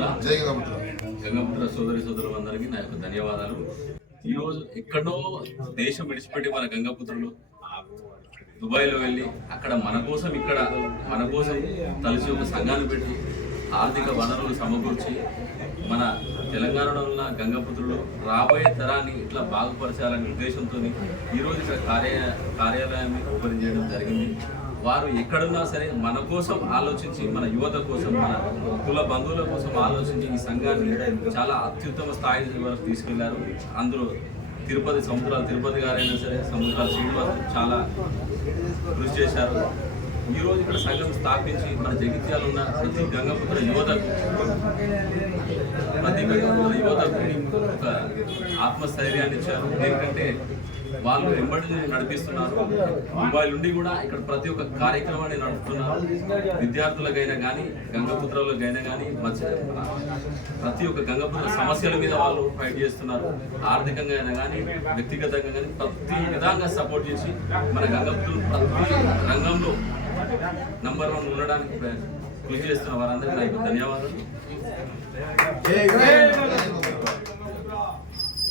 గంగపుత్ర సోదరి సోదరులందరికీ నా యొక్క ధన్యవాదాలు. ఈరోజు ఎక్కడో దేశం విడిచిపెట్టి మన గంగపుత్రులు దుబాయ్లో వెళ్ళి అక్కడ మన కోసం కలిసి ఒక సంఘాన్ని పెట్టి ఆర్థిక వనరులు సమకూర్చి మన తెలంగాణలో ఉన్న గంగపుత్రులు రాబోయే తరాన్ని ఇట్లా బాగుపరచాలనే ఉద్దేశంతో ఈరోజు ఇక్కడ కార్యాలయాన్ని ఓపెన్ చేయడం జరిగింది. వారు ఎక్కడున్నా సరే మన కోసం ఆలోచించి, మన యువత కోసం, మన కుల బంధువుల కోసం ఆలోచించి ఈ సంఘాన్ని చాలా అత్యుత్తమ స్థాయి వరకు తీసుకెళ్లారు. అందులో తిరుపతి గారైనా సరే, సముద్రాల శ్రీనివాస్ చాలా కృషి చేశారు. ఈరోజు ఇక్కడ సంఘం స్థాపించి మన జగిత్యాల ఉన్న ప్రతి గంగపుత్ర యువతకు ఒక ఆత్మస్థైర్యాన్ని ఇచ్చారు. ఎందుకంటే వాళ్ళు వెంబడి నడిపిస్తున్నారు. దుబాయ్ నుండి కూడా ఇక్కడ ప్రతి ఒక్క కార్యక్రమాన్ని నడుపుతున్నారు. విద్యార్థులకైనా కానీ, గంగపుత్రులకైనా కానీ, ప్రతి ఒక్క గంగపుత్ర సమస్యల మీద వాళ్ళు ఫైట్ చేస్తున్నారు. ఆర్థికంగా అయినా కానీ, వ్యక్తిగతంగా కానీ ప్రతి విధంగా సపోర్ట్ చేసి మన గంగపుత్రులు ప్రతి రంగంలో నంబర్ 1 ఉండడానికి కృషి చేస్తున్న వారందరికీ నాకు ధన్యవాదాలు.